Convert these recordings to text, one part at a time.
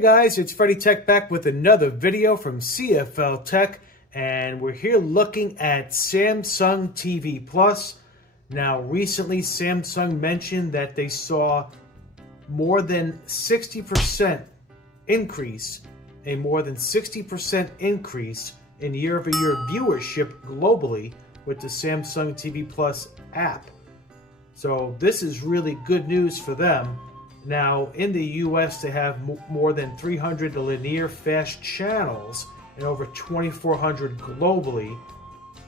guys, it's Freddy Tech back with another video from CFL-TECH, and we're here looking at Samsung TV Plus. Now, recently Samsung mentioned that they saw more than 60% increase, a more than 60% increase in year-over-year viewership globally with the Samsung TV Plus app. So this is really good news for them. Now, in the US, they have more than 300 linear fast channels and over 2,400 globally,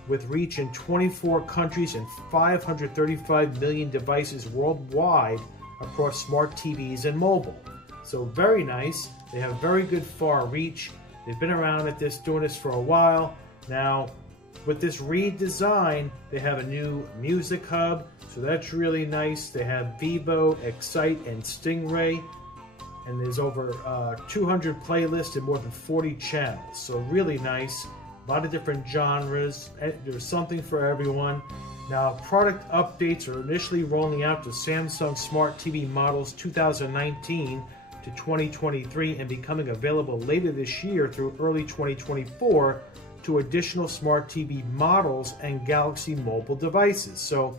with reach in 24 countries and 535 million devices worldwide across smart TVs and mobile. So very nice. They have very good far reach. They've been around at this, doing this for a while. Now, with this redesign, they have a new music hub, so that's really nice. They have Vivo, Excite, and Stingray, and there's over 200 playlists and more than 40 channels, so really nice. A lot of different genres. There's something for everyone. Now, product updates are initially rolling out to Samsung Smart TV models 2019 to 2023 and becoming available later this year through early 2024 to additional smart TV models and Galaxy mobile devices. So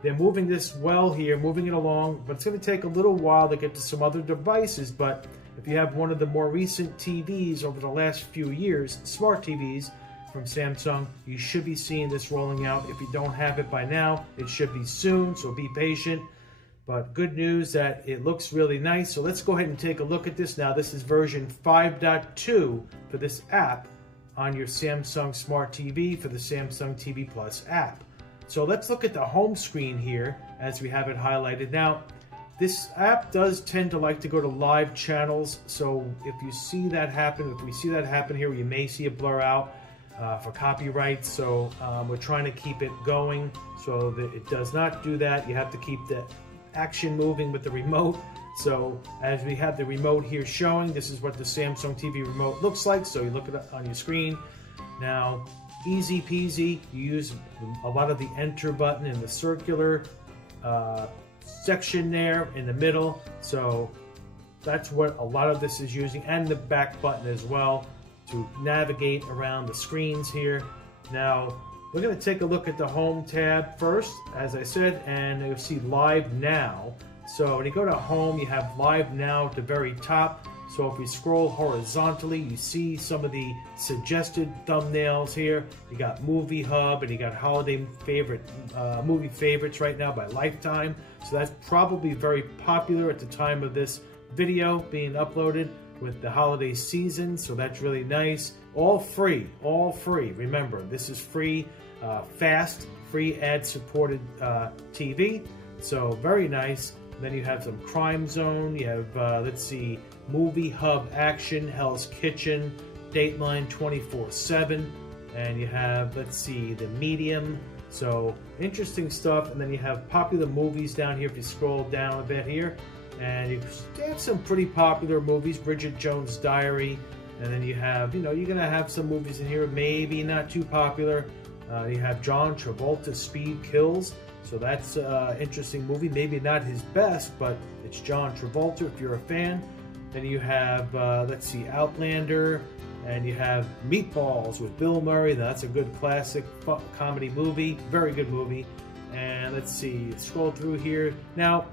they're moving this well here, moving it along, but it's going to take a little while to get to some other devices. But if you have one of the more recent TVs over the last few years, smart TVs from Samsung, you should be seeing this rolling out. If you don't have it by now, it should be soon, so be patient. But good news that it looks really nice. So let's go ahead and take a look at this now. This is version 5.2 for this app on your Samsung Smart TV for the Samsung TV Plus app. So let's look at the home screen here as we have it highlighted. Now, this app does tend to like to go to live channels, so if you see that happen, if we see that happen here, you may see it blur out for copyright. So we're trying to keep it going so that it does not do that. You have to keep the action moving with the remote. So as we have the remote here showing, this is what the Samsung TV remote looks like. So you look at it on your screen. Now, easy peasy, you use a lot of the enter button in the circular section there in the middle. So that's what a lot of this is using, and the back button as well to navigate around the screens here. Now, we're going to take a look at the home tab first, as I said, and you'll see Live Now. So when you go to home, you have Live Now at the very top. So if we scroll horizontally, you see some of the suggested thumbnails here. You got Movie Hub, and you got holiday favorite movie favorites right now by Lifetime. So that's probably very popular at the time of this video being uploaded with the holiday season. So that's really nice. All free, all free. Remember, this is free, fast, free ad-supported TV. So very nice. Then you have some Crime Zone. You have, let's see, Movie Hub Action, Hell's Kitchen, Dateline 24/7. And you have, let's see, The Medium. So interesting stuff. And then you have popular movies down here if you scroll down a bit here. And you have some pretty popular movies, Bridget Jones' Diary. And then you have, you know, you're going to have some movies in here, maybe not too popular. You have John Travolta, Speed Kills. So that's an interesting movie. Maybe not his best, but it's John Travolta if you're a fan. Then you have, let's see, Outlander. And you have Meatballs with Bill Murray. That's a good classic comedy movie. Very good movie. And let's see, scroll through here. Now,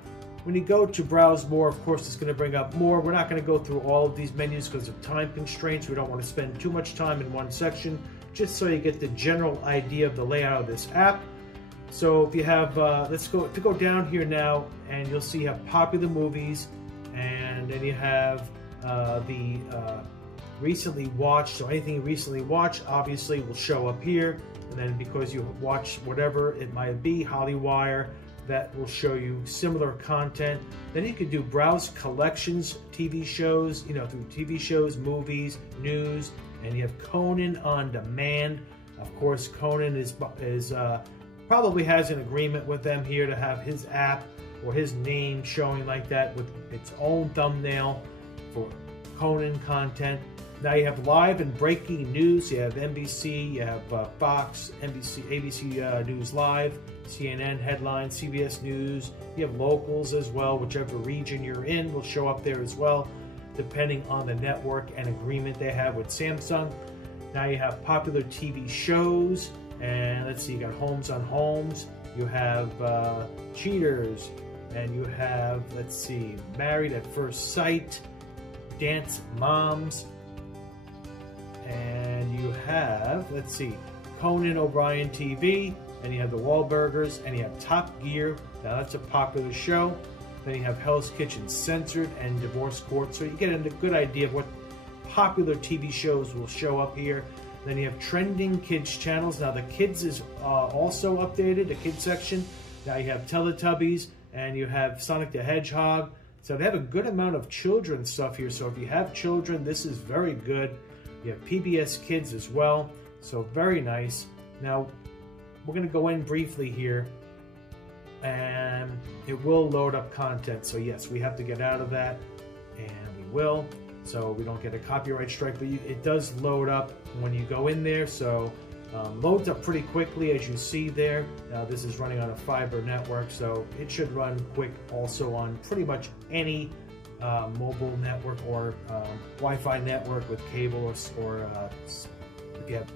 when you go to browse more, of course, it's going to bring up more. We're not going to go through all of these menus because of time constraints. We don't want to spend too much time in one section, just so you get the general idea of the layout of this app. So if you have, let's go down here now, and you'll see you have popular movies, and then you have the recently watched. So anything you recently watched, obviously, will show up here. And then because you watch whatever it might be, Hollywire, that will show you similar content. Then you could do browse collections, TV shows, you know, through TV shows, movies, news, and you have Conan on demand. Of course, Conan is probably has an agreement with them here to have his app or his name showing like that with its own thumbnail for Conan content. Now you have live and breaking news. You have NBC, you have Fox, NBC, ABC News Live, CNN headlines, CBS News. You have locals as well. Whichever region you're in will show up there as well. depending on the network and agreement they have with Samsung. Now you have popular TV shows, and let's see, you got Homes on Homes, you have Cheaters, and you have, let's see, Married at First Sight, Dance Moms, and you have, let's see, Conan O'Brien TV, and you have the Wahlburgers, and you have Top Gear. Now that's a popular show. Then you have Hell's Kitchen Censored and Divorce Court. So you get a good idea of what popular TV shows will show up here. Then you have Trending Kids channels. Now the Kids is also updated, the Kids section. Now you have Teletubbies, and you have Sonic the Hedgehog. So they have a good amount of children's stuff here. So if you have children, this is very good. You have PBS Kids as well. So very nice. Now we're going to go in briefly here, and it will load up content. So yes, we have to get out of that, and we will, so we don't get a copyright strike, but it does load up when you go in there. So loads up pretty quickly, as you see there. Now this is running on a fiber network, so it should run quick also on pretty much any mobile network or Wi-Fi network with cable, or if you have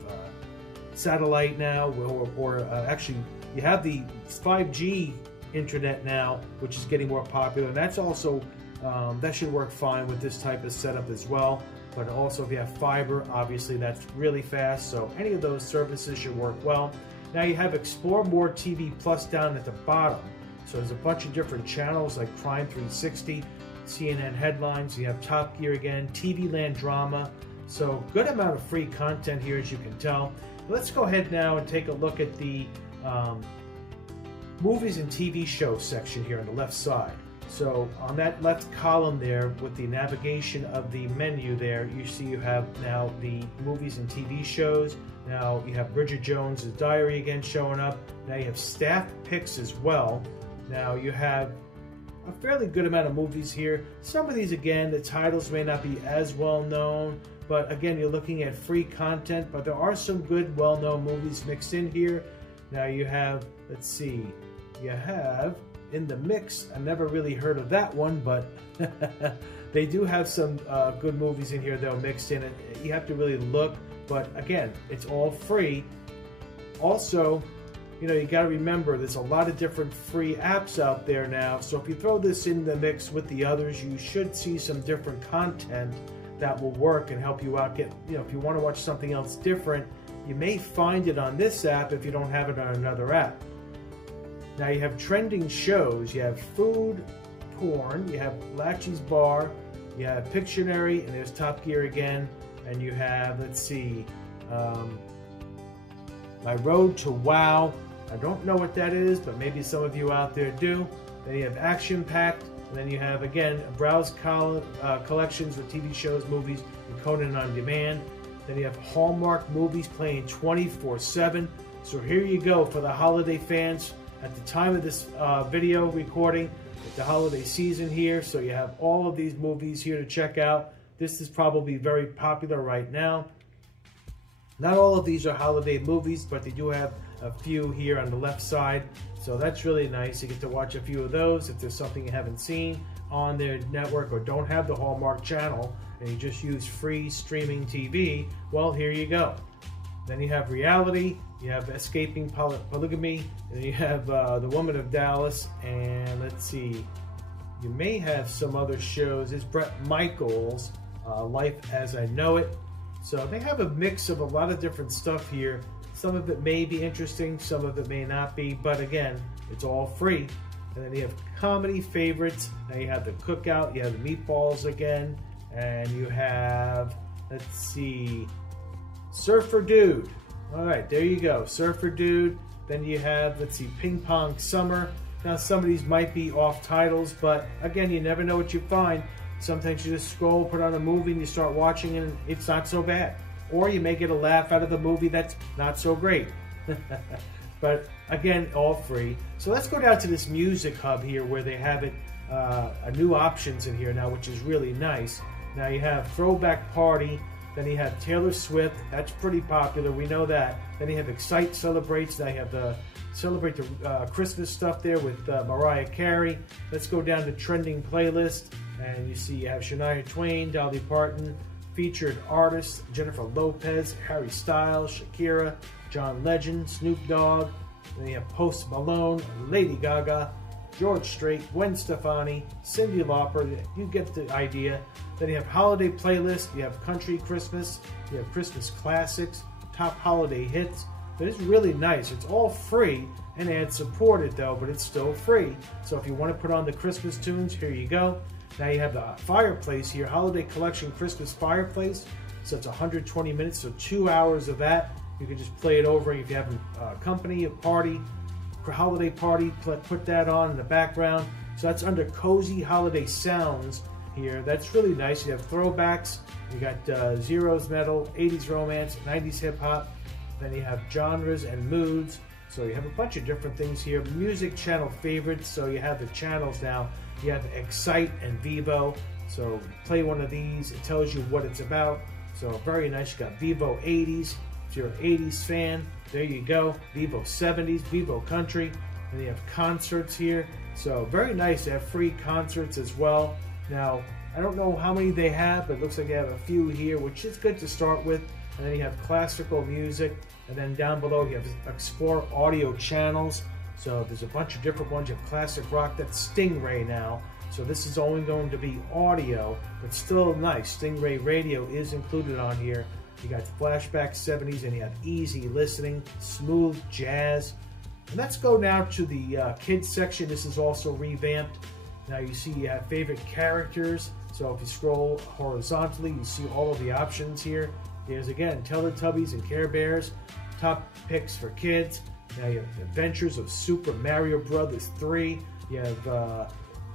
satellite now, or actually you have the 5G internet now, which is getting more popular, and that's also that should work fine with this type of setup as well. But also if you have fiber, obviously that's really fast, so any of those services should work well. Now you have Explore More TV Plus down at the bottom, so there's a bunch of different channels like Crime 360, CNN Headlines, you have Top Gear again, TV Land Drama, so good amount of free content here, as you can tell. Let's go ahead now and take a look at the movies and TV show section here on the left side. So on that left column there, with the navigation of the menu there, you see you have now the movies and TV shows. Now you have Bridget Jones' Diary again showing up. Now you have staff picks as well. Now you have a fairly good amount of movies here. Some of these, again, the titles may not be as well known, but again, you're looking at free content, but there are some good, well-known movies mixed in here. Now you have, let's see, you have In the Mix. I never really heard of that one, but they do have some good movies in here, though, mixed in. You have to really look, but again, it's all free. Also, you know, you got to remember there's a lot of different free apps out there now, so if you throw this in the mix with the others, you should see some different content that will work and help you out. Get, you know, if you want to watch something else different, you may find it on this app if you don't have it on another app. Now you have trending shows, you have food, porn, you have Latchy's Bar, you have Pictionary, and there's Top Gear again, and you have, let's see, My Road to Wow. I don't know what that is, but maybe some of you out there do. Then you have Action Packed, and then you have, again, Browse collections with TV shows, movies, and Conan on Demand. Then you have Hallmark movies playing 24/7. So here you go for the holiday fans. At the time of this video recording, it's the holiday season here, so you have all of these movies here to check out. This is probably very popular right now. Not all of these are holiday movies, but they do have a few here on the left side, so that's really nice. You get to watch a few of those if there's something you haven't seen on their network or don't have the Hallmark channel and you just use free streaming TV. Well, here you go. Then you have reality, you have Escaping Polygamy, and you have The Woman of Dallas, and let's see, you may have some other shows. It's Bret Michaels' Life as I Know It. So they have a mix of a lot of different stuff here. Some of it may be interesting, some of it may not be, but again, it's all free. And then you have comedy favorites. Now you have the Cookout, you have the Meatballs again, and you have, let's see, Surfer Dude. All right, there you go, Surfer Dude. Then you have, let's see, Ping Pong Summer. Now some of these might be off titles, but again, you never know what you find. Sometimes you just scroll, put on a movie, and you start watching, and it's not so bad. Or you may get a laugh out of the movie that's not so great. But again, all free. So let's go down to this music hub here where they have it, new options in here now, which is really nice. Now you have Throwback Party, then you have Taylor Swift, that's pretty popular, we know that. Then you have Excite Celebrates, now you have the Celebrate the Christmas stuff there with Mariah Carey. Let's go down to Trending Playlist. And you see you have Shania Twain, Dolly Parton, featured artists Jennifer Lopez, Harry Styles, Shakira, John Legend, Snoop Dogg. Then you have Post Malone, Lady Gaga, George Strait, Gwen Stefani, Cyndi Lauper. You get the idea. Then you have holiday playlist. You have country Christmas. You have Christmas classics, top holiday hits. But it's really nice. It's all free and ad supported though, but it's still free. So if you want to put on the Christmas tunes, here you go. Now you have the fireplace here, Holiday Collection Christmas Fireplace. So it's 120 minutes, so 2 hours of that. You can just play it over if you have a company, a party, for holiday party, put that on in the background. So that's under Cozy Holiday Sounds here. That's really nice. You have throwbacks. You got Zeros metal, 80s romance, 90s hip hop. Then you have genres and moods. So you have a bunch of different things here. Music channel favorites. So you have the channels now. You have Excite and Vivo. So play one of these. It tells you what it's about. So very nice. You got Vivo 80s. If you're an 80s fan, there you go. Vivo 70s, Vivo Country. And you have concerts here. So very nice. They have free concerts as well. Now, I don't know how many they have, but it looks like they have a few here, which is good to start with. And then you have classical music. And then down below you have Explore Audio Channels. So there's a bunch of different ones. You have classic rock. That's Stingray now. So this is only going to be audio, but still nice. Stingray Radio is included on here. You got flashback 70s, and you have easy listening, smooth jazz. And let's go now to the kids section. This is also revamped. Now you see you have favorite characters. So if you scroll horizontally, you see all of the options here. There's again Teletubbies and Care Bears, top picks for kids. Now you have Adventures of Super Mario Brothers 3. You have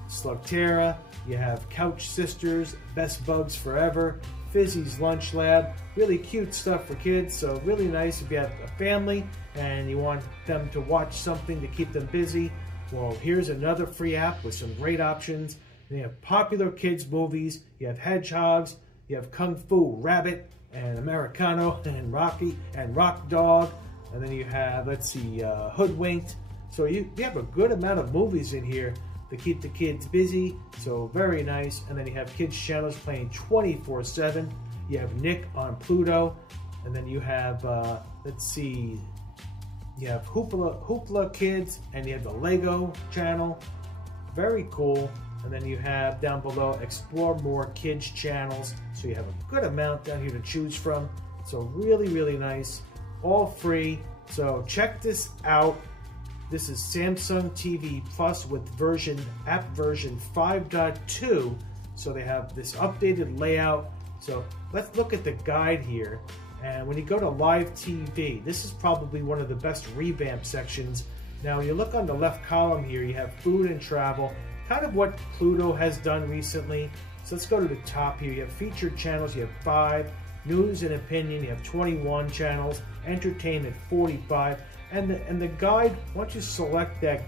Slugterra. You have Couch Sisters, Best Bugs Forever, Fizzy's Lunch Lab. Really cute stuff for kids, so really nice if you have a family and you want them to watch something to keep them busy. Well, here's another free app with some great options. And you have popular kids movies. You have Hedgehogs. You have Kung Fu Rabbit and Americano and Rocky and Rock Dog. And then you have, let's see, Hoodwinked. So you have a good amount of movies in here to keep the kids busy. So very nice. And then you have kids channels playing 24/7. You have Nick on Pluto. And then you have, let's see, you have Hoopla Kids, and you have the Lego channel. Very cool. And then you have down below Explore More Kids channels. So you have a good amount down here to choose from. So really, really nice. All free. So check this out. This is Samsung TV Plus with app version 5.2. So they have this updated layout. So let's look at the guide here. And when you go to live TV, this is probably one of the best revamped sections. Now, when you look on the left column here, you have food and travel, kind of what Pluto has done recently. So let's go to the top here. You have featured channels, you have 5, news and opinion, you have 21 channels, entertainment 45, and the guide, once you select that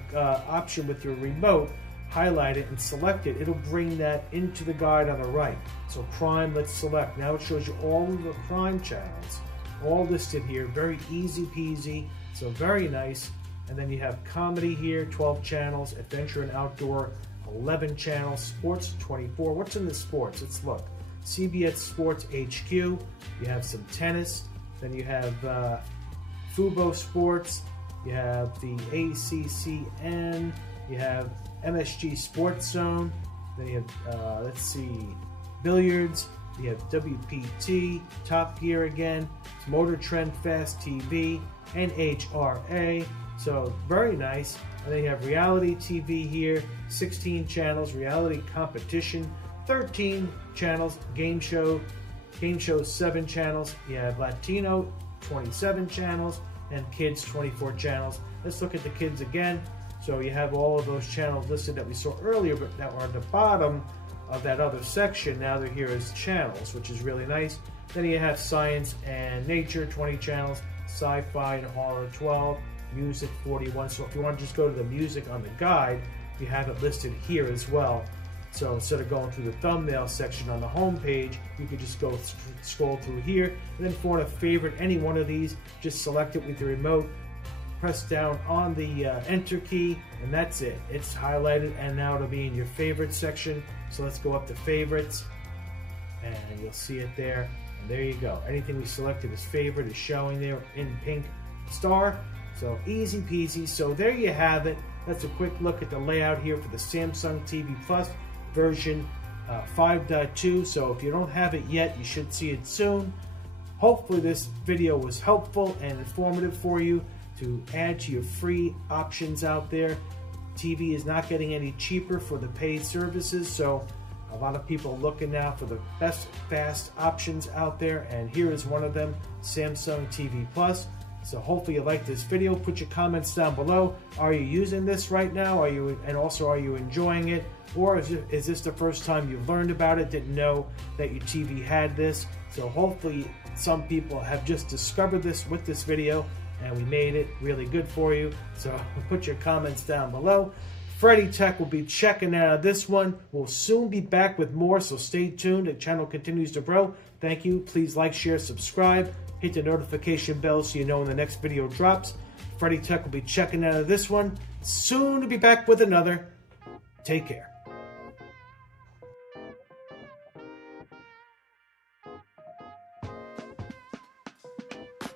option with your remote, highlight it and select it, it'll bring that into the guide on the right. So crime, let's select. Now it shows you all of the crime channels, all listed here, very easy peasy, so very nice. And then you have comedy here, 12 channels, adventure and outdoor, 11 channels, sports 24. What's in the sports? Let's look. CBS Sports HQ, you have some tennis, then you have Fubo Sports, you have the ACCN, you have MSG Sports Zone, then you have, let's see, billiards, you have WPT, Top Gear again, it's Motor Trend Fast TV, NHRA, so very nice. And then you have reality TV here, 16 channels, reality competition, 13 channels, game show 7 channels, you have Latino 27 channels, and kids 24 channels. Let's look at the kids again. So you have all of those channels listed that we saw earlier, but that were at the bottom of that other section. Now they're here as channels, which is really nice. Then you have science and nature, 20 channels, sci-fi and horror, 12, music, 41. So if you want to just go to the music on the guide, you have it listed here as well. So instead of going through the thumbnail section on the home page, you could just go scroll through here. And then if you want to favorite any one of these, just select it with your remote, press down on the enter key, and that's it. It's highlighted, and now it'll be in your favorite section. So let's go up to favorites, and you'll see it there. And there you go. Anything we selected as favorite is showing there in pink star. So easy peasy. So there you have it. That's a quick look at the layout here for the Samsung TV Plus version 5.2. So if you don't have it yet, you should see it soon. Hopefully this video was helpful and informative for you to add to your free options out there. TV is not getting any cheaper for the paid services, so a lot of people are looking now for the best fast options out there, and here is one of them, Samsung TV Plus. So hopefully you like this video. Put your comments down below. Are you using this right now? Are you enjoying it? Or is this the first time you've learned about it, didn't know that your TV had this? So hopefully some people have just discovered this with this video, and we made it really good for you. So put your comments down below. CFL-TECH will be checking out this one. We'll soon be back with more, so stay tuned. The channel continues to grow. Thank you. Please like, share, subscribe. Hit the notification bell so you know when the next video drops. CFL-TECH will be checking out this one. Soon to be back with another. Take care.